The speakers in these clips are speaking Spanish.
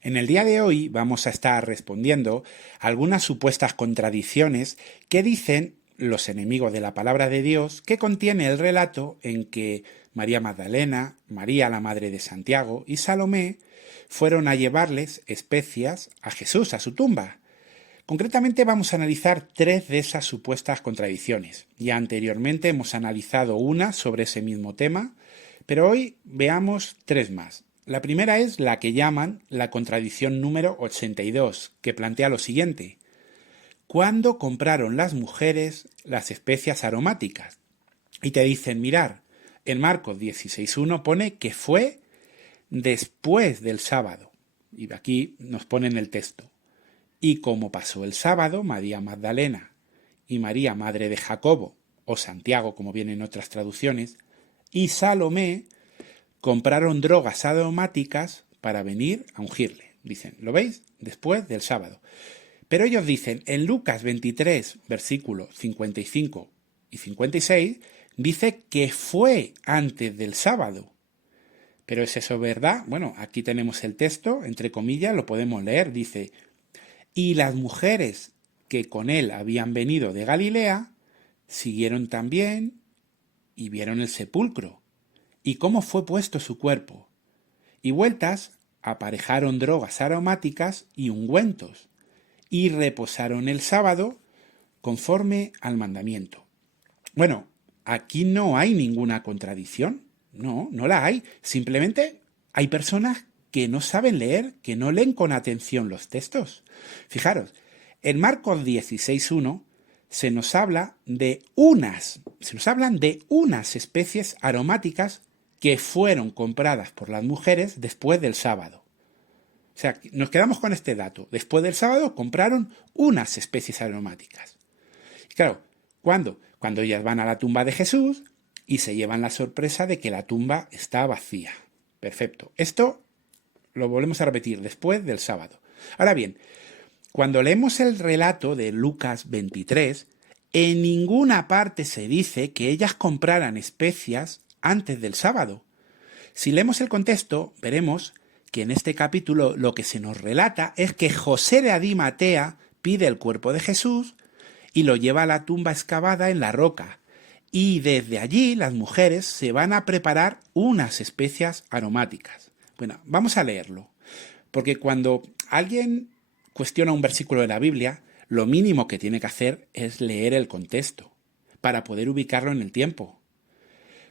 En el día de hoy vamos a estar respondiendo a algunas supuestas contradicciones que dicen los enemigos de la palabra de Dios que contiene el relato en que María Magdalena, María la Madre de Santiago y Salomé fueron a llevarles especias a Jesús, a su tumba. Concretamente vamos a analizar tres de esas supuestas contradicciones. Ya anteriormente hemos analizado una sobre ese mismo tema, pero hoy veamos tres más. La primera es la que llaman la contradicción número 82, que plantea lo siguiente. ¿Cuándo compraron las mujeres las especias aromáticas? Y te dicen, mirar, en Marcos 16.1 pone que fue después del sábado. Y aquí nos ponen el texto. Y como pasó el sábado, María Magdalena y María, madre de Jacobo, o Santiago, como viene en otras traducciones, y Salomé compraron drogas aromáticas para venir a ungirle. Dicen, ¿lo veis? Después del sábado. Pero ellos dicen, en Lucas 23, versículos 55 y 56, dice que fue antes del sábado. ¿Pero es eso verdad? Bueno, aquí tenemos el texto, entre comillas, lo podemos leer. Dice, y las mujeres que con él habían venido de Galilea, siguieron también y vieron el sepulcro, y cómo fue puesto su cuerpo. Y vueltas, aparejaron drogas aromáticas y ungüentos, y reposaron el sábado conforme al mandamiento. Bueno, aquí no hay ninguna contradicción, no la hay. Simplemente hay personas que no saben leer, que no leen con atención los textos. Fijaros, en Marcos 16.1 se nos hablan de unas especies aromáticas que fueron compradas por las mujeres después del sábado. O sea, nos quedamos con este dato. Después del sábado compraron unas especies aromáticas. Y claro, ¿cuándo? Cuando ellas van a la tumba de Jesús y se llevan la sorpresa de que la tumba está vacía. Perfecto. Esto lo volvemos a repetir después del sábado. Ahora bien, cuando leemos el relato de Lucas 23, en ninguna parte se dice que ellas compraran especias antes del sábado. Si leemos el contexto, veremos que en este capítulo lo que se nos relata es que José de Arimatea pide el cuerpo de Jesús y lo lleva a la tumba excavada en la roca. Y desde allí las mujeres se van a preparar unas especias aromáticas. Bueno, vamos a leerlo, porque cuando alguien cuestiona un versículo de la Biblia, lo mínimo que tiene que hacer es leer el contexto, para poder ubicarlo en el tiempo.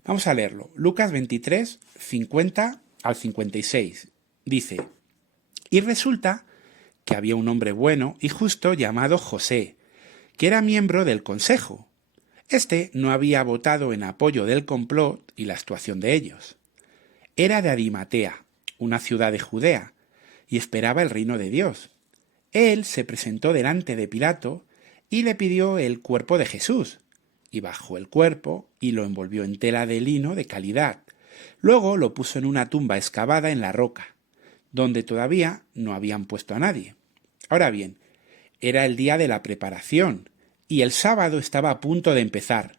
Vamos a leerlo. Lucas 23, 50 al 56. Dice, y resulta que había un hombre bueno y justo llamado José, que era miembro del consejo. Este no había votado en apoyo del complot y la actuación de ellos. Era de Arimatea, una ciudad de Judea, y esperaba el reino de Dios. Él se presentó delante de Pilato y le pidió el cuerpo de Jesús, y bajó el cuerpo y lo envolvió en tela de lino de calidad. Luego lo puso en una tumba excavada en la roca, donde todavía no habían puesto a nadie. Ahora bien, era el día de la preparación, y el sábado estaba a punto de empezar.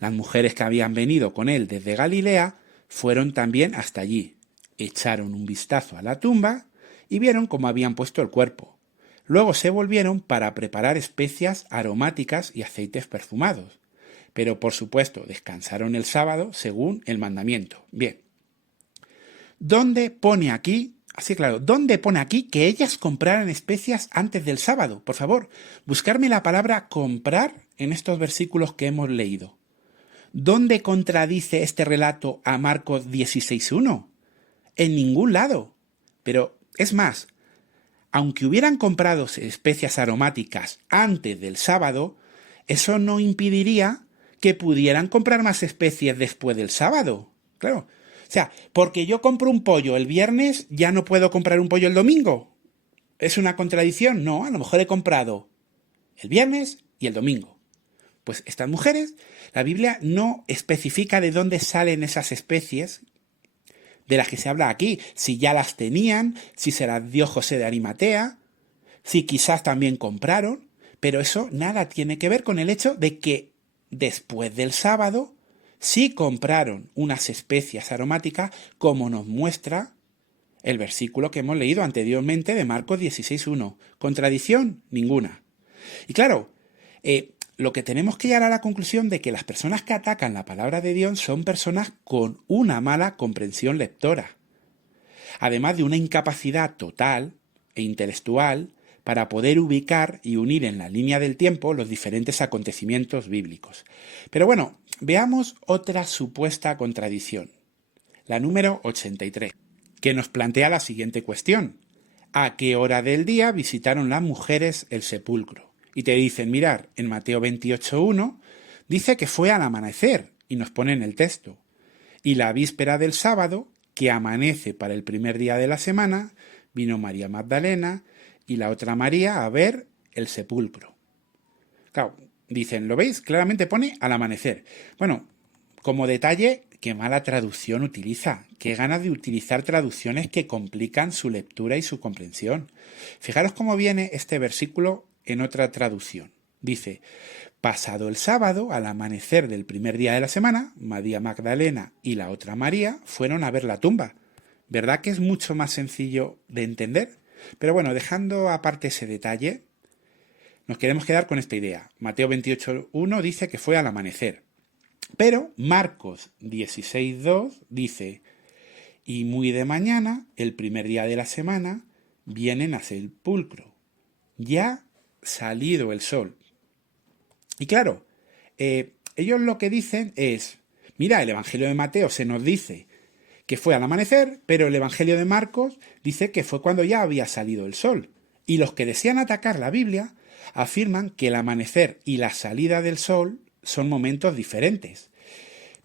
Las mujeres que habían venido con él desde Galilea fueron también hasta allí, echaron un vistazo a la tumba y vieron cómo habían puesto el cuerpo. Luego se volvieron para preparar especias aromáticas y aceites perfumados. Pero por supuesto descansaron el sábado según el mandamiento. Bien. ¿Dónde pone aquí? Así claro, ¿dónde pone aquí que ellas compraran especias antes del sábado? Por favor, buscarme la palabra comprar en estos versículos que hemos leído. ¿Dónde contradice este relato a Marcos 16.1? En ningún lado. Pero es más, aunque hubieran comprado especias aromáticas antes del sábado, eso no impediría que pudieran comprar más especies después del sábado. Claro. O sea, porque yo compro un pollo el viernes, ¿ya no puedo comprar un pollo el domingo? ¿Es una contradicción? No, a lo mejor he comprado el viernes y el domingo. Pues estas mujeres, la Biblia no especifica de dónde salen esas especies de las que se habla aquí, si ya las tenían, si se las dio José de Arimatea, si quizás también compraron, pero eso nada tiene que ver con el hecho de que después del sábado sí compraron unas especias aromáticas, como nos muestra el versículo que hemos leído anteriormente de Marcos 16:1. ¿Contradicción? Ninguna. Y claro, lo que tenemos que llegar a la conclusión de que las personas que atacan la palabra de Dios son personas con una mala comprensión lectora, además de una incapacidad total e intelectual para poder ubicar y unir en la línea del tiempo los diferentes acontecimientos bíblicos. Pero bueno, veamos otra supuesta contradicción, la número 83, que nos plantea la siguiente cuestión. ¿A qué hora del día visitaron las mujeres el sepulcro? Y te dicen, mirar, en Mateo 28:1 dice que fue al amanecer, y nos pone en el texto. Y la víspera del sábado, que amanece para el primer día de la semana, vino María Magdalena y la otra María a ver el sepulcro. Claro, dicen, ¿lo veis? Claramente pone al amanecer. Bueno, como detalle, qué mala traducción utiliza. Qué ganas de utilizar traducciones que complican su lectura y su comprensión. Fijaros cómo viene este versículo en otra traducción. Dice, pasado el sábado, al amanecer del primer día de la semana, María Magdalena y la otra María fueron a ver la tumba. ¿Verdad que es mucho más sencillo de entender? Pero bueno, dejando aparte ese detalle, nos queremos quedar con esta idea. Mateo 28:1 dice que fue al amanecer. Pero Marcos 16:2 dice, y muy de mañana, el primer día de la semana, vienen al sepulcro. Ya salido el sol. Y claro, ellos lo que dicen es, mira, el Evangelio de Mateo se nos dice que fue al amanecer, pero el Evangelio de Marcos dice que fue cuando ya había salido el sol. Y los que desean atacar la Biblia afirman que el amanecer y la salida del sol son momentos diferentes.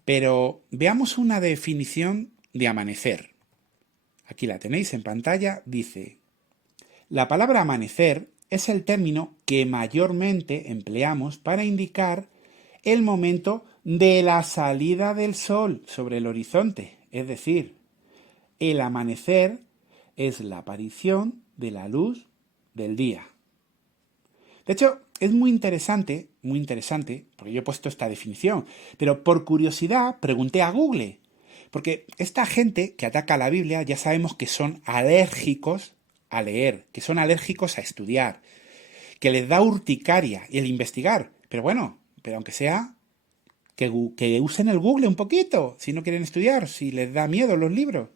Pero veamos una definición de amanecer. Aquí la tenéis en pantalla, dice, la palabra amanecer es el término que mayormente empleamos para indicar el momento de la salida del sol sobre el horizonte. Es decir, el amanecer es la aparición de la luz del día. De hecho, es muy interesante, porque yo he puesto esta definición, pero por curiosidad pregunté a Google, porque esta gente que ataca la Biblia ya sabemos que son alérgicos a leer, que son alérgicos a estudiar, que les da urticaria el investigar. Pero bueno, pero aunque sea, que usen el Google un poquito, si no quieren estudiar, si les da miedo los libros.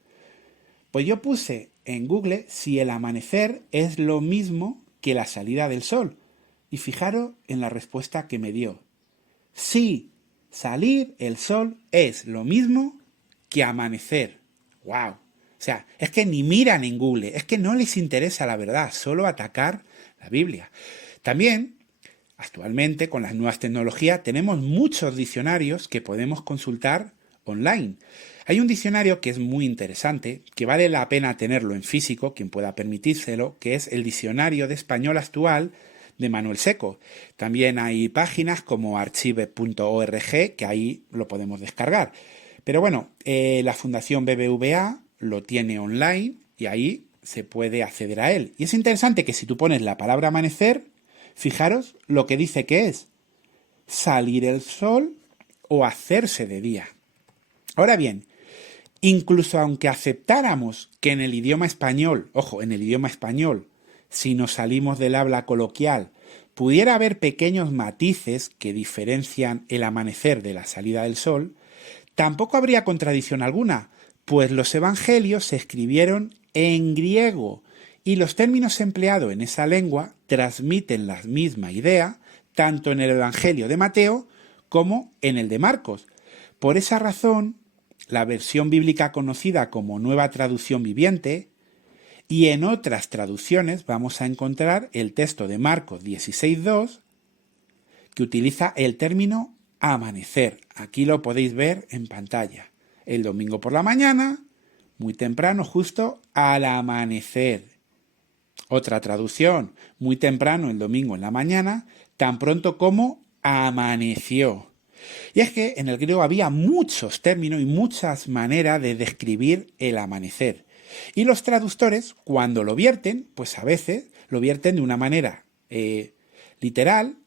Pues yo puse en Google si el amanecer es lo mismo que la salida del sol. Y fijaros en la respuesta que me dio. Sí, salir el sol es lo mismo que amanecer. ¡Wow! O sea, es que ni miran en Google, es que no les interesa la verdad, solo atacar la Biblia. También, actualmente, con las nuevas tecnologías, tenemos muchos diccionarios que podemos consultar online. Hay un diccionario que es muy interesante, que vale la pena tenerlo en físico, quien pueda permitírselo, que es el Diccionario de Español Actual de Manuel Seco. También hay páginas como archive.org, que ahí lo podemos descargar. Pero bueno, la Fundación BBVA lo tiene online y ahí se puede acceder a él. Y es interesante que si tú pones la palabra amanecer, fijaros lo que dice que es salir el sol o hacerse de día. Ahora bien, incluso aunque aceptáramos que en el idioma español, ojo, en el idioma español, si nos salimos del habla coloquial, pudiera haber pequeños matices que diferencian el amanecer de la salida del sol, tampoco habría contradicción alguna, pues los evangelios se escribieron en griego y los términos empleados en esa lengua transmiten la misma idea tanto en el Evangelio de Mateo como en el de Marcos. Por esa razón, la versión bíblica conocida como Nueva Traducción Viviente y en otras traducciones vamos a encontrar el texto de Marcos 16:2 que utiliza el término amanecer. Aquí lo podéis ver en pantalla. El domingo por la mañana, muy temprano, justo al amanecer. Otra traducción, muy temprano el domingo en la mañana, tan pronto como amaneció. Y es que en el griego había muchos términos y muchas maneras de describir el amanecer. Y los traductores, cuando lo vierten, pues a veces lo vierten de una manera literal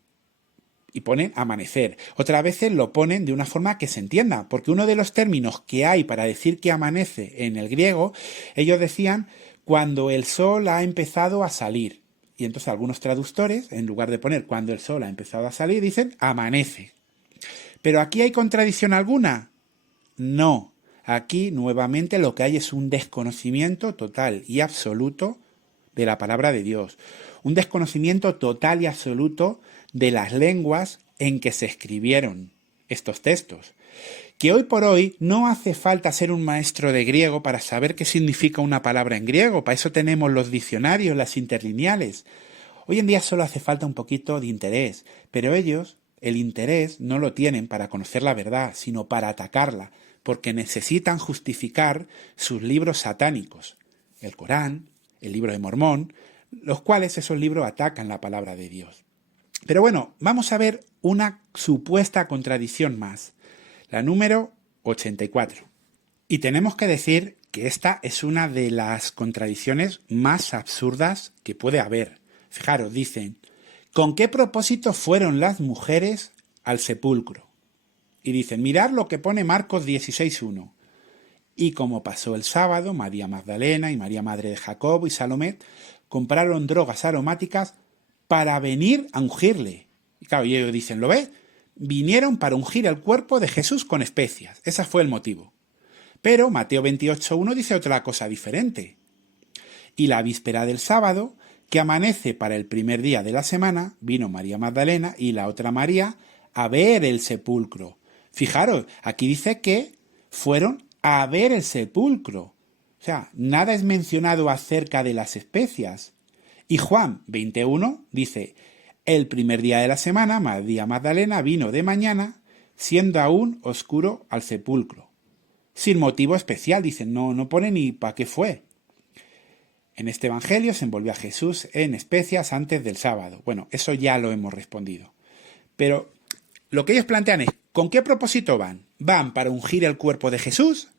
y ponen amanecer. Otras veces lo ponen de una forma que se entienda, porque uno de los términos que hay para decir que amanece en el griego, ellos decían cuando el sol ha empezado a salir. Y entonces algunos traductores, en lugar de poner cuando el sol ha empezado a salir, dicen amanece. ¿Pero aquí hay contradicción alguna? No. Aquí nuevamente lo que hay es un desconocimiento total y absoluto de la palabra de Dios. Un desconocimiento total y absoluto de las lenguas en que se escribieron estos textos. Que hoy por hoy no hace falta ser un maestro de griego para saber qué significa una palabra en griego. Para eso tenemos los diccionarios, las interlineales. Hoy en día solo hace falta un poquito de interés, pero ellos el interés no lo tienen para conocer la verdad, sino para atacarla, porque necesitan justificar sus libros satánicos, el Corán, el libro de Mormón, los cuales esos libros atacan la palabra de Dios. Pero bueno, vamos a ver una supuesta contradicción más, la número 84. Y tenemos que decir que esta es una de las contradicciones más absurdas que puede haber. Fijaros, dicen, ¿con qué propósito fueron las mujeres al sepulcro? Y dicen, mirad lo que pone Marcos 16:1. Y como pasó el sábado, María Magdalena y María madre de Jacobo y Salomé compraron drogas aromáticas para venir a ungirle. Y claro, y ellos dicen, ¿lo ves? Vinieron para ungir el cuerpo de Jesús con especias. Ese fue el motivo. Pero Mateo 28:1 dice otra cosa diferente. Y la víspera del sábado, que amanece para el primer día de la semana, vino María Magdalena y la otra María a ver el sepulcro. Fijaros, aquí dice que fueron a ver el sepulcro. O sea, nada es mencionado acerca de las especias. Y Juan 21 dice, el primer día de la semana, María Magdalena vino de mañana, siendo aún oscuro al sepulcro. Sin motivo especial, dicen, no pone ni para qué fue. En este evangelio se envolvió a Jesús en especias antes del sábado. Bueno, eso ya lo hemos respondido. Pero lo que ellos plantean es, ¿con qué propósito van? ¿Van para ungir el cuerpo de Jesús?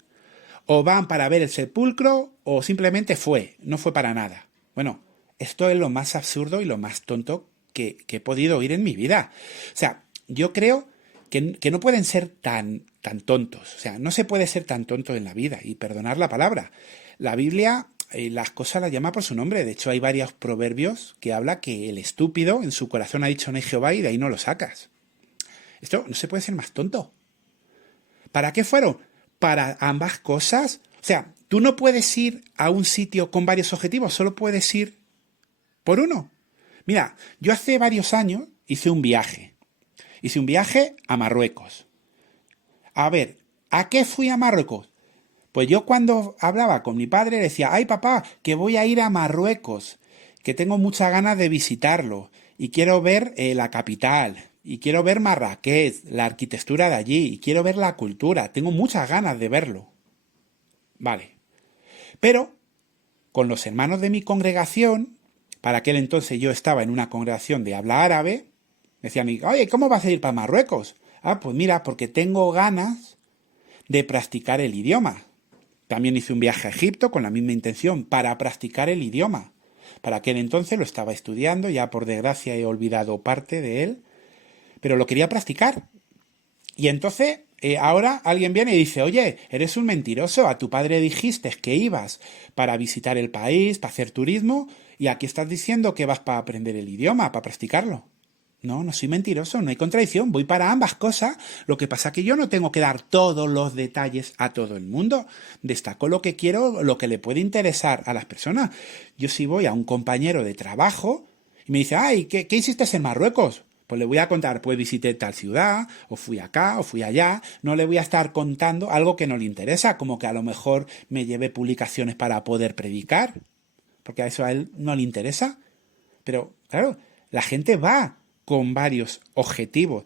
¿O van para ver el sepulcro? ¿O simplemente no fue para nada? Bueno, esto es lo más absurdo y lo más tonto que he podido oír en mi vida. O sea, yo creo que no pueden ser tan tontos. O sea, no se puede ser tan tonto en la vida y perdonar la palabra. La Biblia las cosas las llama por su nombre. De hecho, hay varios proverbios que habla que el estúpido en su corazón ha dicho no hay Jehová y de ahí no lo sacas. Esto no se puede ser más tonto. ¿Para qué fueron? Para ambas cosas. O sea, tú no puedes ir a un sitio con varios objetivos, solo puedes ir por uno. Mira, yo hace varios años hice un viaje. Hice un viaje a Marruecos. A ver, ¿a qué fui a Marruecos? Pues yo cuando hablaba con mi padre decía, ay papá, que voy a ir a Marruecos, que tengo muchas ganas de visitarlo y quiero ver la capital y quiero ver Marrakech, la arquitectura de allí y quiero ver la cultura, tengo muchas ganas de verlo. Vale. Pero con los hermanos de mi congregación, para aquel entonces yo estaba en una congregación de habla árabe, me decían, oye, ¿cómo vas a ir para Marruecos? Ah, pues mira, porque tengo ganas de practicar el idioma. También hice un viaje a Egipto con la misma intención, para practicar el idioma. Para aquel entonces lo estaba estudiando, ya por desgracia he olvidado parte de él, pero lo quería practicar. Y entonces ahora alguien viene y dice, oye, eres un mentiroso, a tu padre dijiste que ibas para visitar el país, para hacer turismo, y aquí estás diciendo que vas para aprender el idioma, para practicarlo. No soy mentiroso, no hay contradicción, voy para ambas cosas. Lo que pasa es que yo no tengo que dar todos los detalles a todo el mundo. Destaco lo que quiero, lo que le puede interesar a las personas. Yo si voy a un compañero de trabajo y me dice, ay, ¿qué hiciste en Marruecos? Pues le voy a contar, pues visité tal ciudad, o fui acá, o fui allá. No le voy a estar contando algo que no le interesa, como que a lo mejor me llevé publicaciones para poder predicar, porque a eso a él no le interesa. Pero, claro, la gente va con varios objetivos.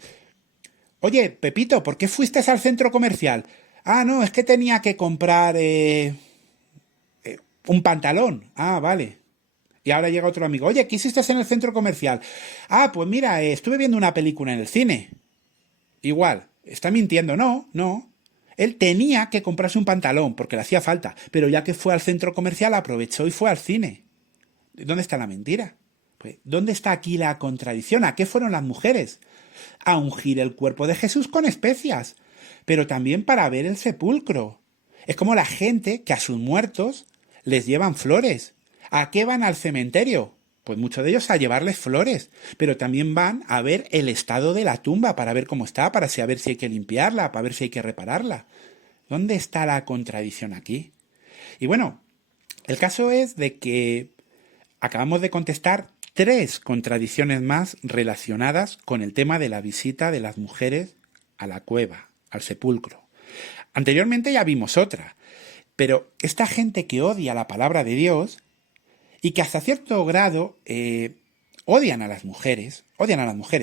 Oye, Pepito, ¿por qué fuiste al centro comercial? Ah, no, es que tenía que comprar un pantalón. Ah, vale. Y ahora llega otro amigo. Oye, ¿qué hiciste en el centro comercial? Ah, pues mira, estuve viendo una película en el cine. Igual, está mintiendo. No. Él tenía que comprarse un pantalón porque le hacía falta, pero ya que fue al centro comercial aprovechó y fue al cine. ¿Dónde está la mentira? Pues, ¿dónde está aquí la contradicción? ¿A qué fueron las mujeres? A ungir el cuerpo de Jesús con especias, pero también para ver el sepulcro. Es como la gente que a sus muertos les llevan flores. ¿A qué van al cementerio? Pues muchos de ellos a llevarles flores, pero también van a ver el estado de la tumba para ver cómo está, para saber si hay que limpiarla, para ver si hay que repararla. ¿Dónde está la contradicción aquí? Y bueno, el caso es de que acabamos de contestar 3 contradicciones más relacionadas con el tema de la visita de las mujeres a la cueva, al sepulcro. Anteriormente ya vimos otra, pero esta gente que odia la palabra de Dios y que hasta cierto grado odian a las mujeres,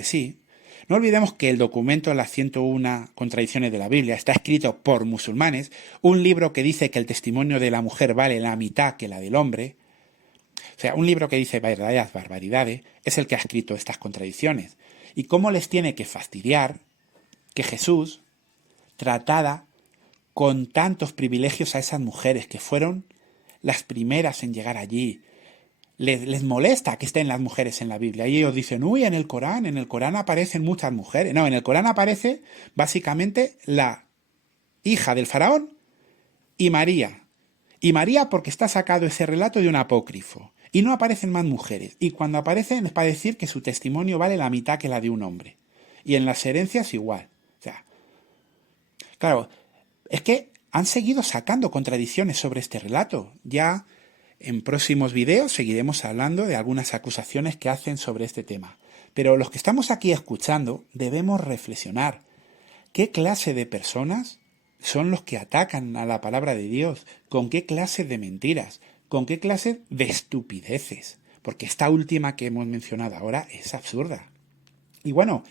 sí. No olvidemos que el documento Las 101 contradicciones de la Biblia está escrito por musulmanes, un libro que dice que el testimonio de la mujer vale la mitad que la del hombre. O sea, un libro que dice verdaderas barbaridades es el que ha escrito estas contradicciones. ¿Y cómo les tiene que fastidiar que Jesús tratara con tantos privilegios a esas mujeres que fueron las primeras en llegar allí? Les molesta que estén las mujeres en la Biblia. Y ellos dicen, uy, en el Corán aparecen muchas mujeres. No, en el Corán aparece básicamente la hija del faraón y María. Y María porque está sacado ese relato de un apócrifo. Y no aparecen más mujeres. Y cuando aparecen es para decir que su testimonio vale la mitad que la de un hombre. Y en las herencias igual. O sea, claro, es que han seguido sacando contradicciones sobre este relato. Ya en próximos vídeos seguiremos hablando de algunas acusaciones que hacen sobre este tema. Pero los que estamos aquí escuchando debemos reflexionar. ¿Qué clase de personas son los que atacan a la palabra de Dios? ¿Con qué clase de mentiras? ¿Con qué clase de estupideces? Porque esta última que hemos mencionado ahora es absurda. Y bueno,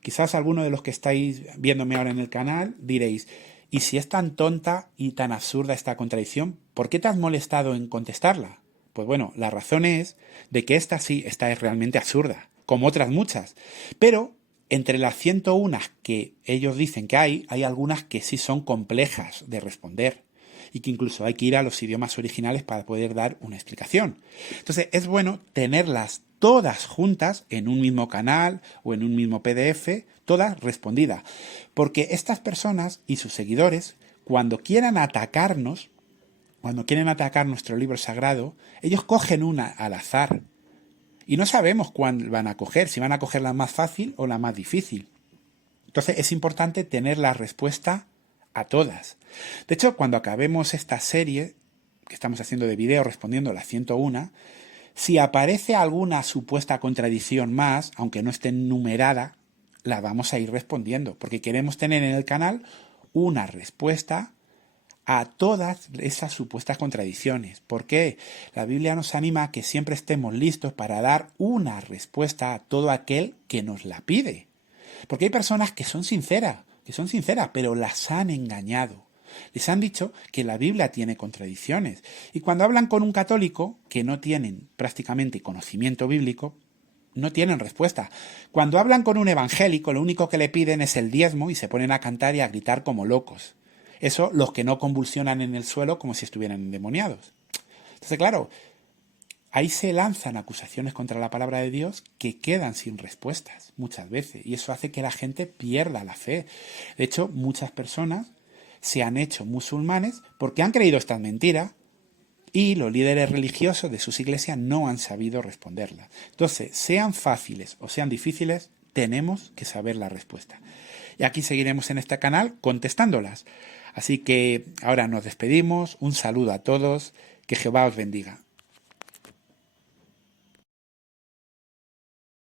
quizás alguno de los que estáis viéndome ahora en el canal diréis, ¿y si es tan tonta y tan absurda esta contradicción, por qué te has molestado en contestarla? Pues bueno, la razón es de que esta es realmente absurda, como otras muchas. Pero entre las 101 que ellos dicen que hay algunas que sí son complejas de responder y que incluso hay que ir a los idiomas originales para poder dar una explicación. Entonces es bueno tenerlas todas juntas en un mismo canal o en un mismo PDF, todas respondidas. Porque estas personas y sus seguidores, cuando quieran atacarnos, cuando quieren atacar nuestro libro sagrado, ellos cogen una al azar. Y no sabemos cuál van a coger, si van a coger la más fácil o la más difícil. Entonces es importante tener la respuesta a todas. De hecho, cuando acabemos esta serie que estamos haciendo de video respondiendo a las 101, si aparece alguna supuesta contradicción más, aunque no esté numerada, la vamos a ir respondiendo, porque queremos tener en el canal una respuesta a todas esas supuestas contradicciones. ¿Por qué? La Biblia nos anima a que siempre estemos listos para dar una respuesta a todo aquel que nos la pide. Porque hay personas que son sinceras, pero las han engañado. Les han dicho que la Biblia tiene contradicciones. Y cuando hablan con un católico, que no tienen prácticamente conocimiento bíblico, no tienen respuesta. Cuando hablan con un evangélico, lo único que le piden es el diezmo y se ponen a cantar y a gritar como locos. Eso los que no convulsionan en el suelo como si estuvieran endemoniados. Entonces, claro, ahí se lanzan acusaciones contra la palabra de Dios que quedan sin respuestas muchas veces. Y eso hace que la gente pierda la fe. De hecho, muchas personas se han hecho musulmanes porque han creído estas mentiras y los líderes religiosos de sus iglesias no han sabido responderlas. Entonces, sean fáciles o sean difíciles, tenemos que saber la respuesta. Y aquí seguiremos en este canal contestándolas. Así que ahora nos despedimos. Un saludo a todos. Que Jehová os bendiga.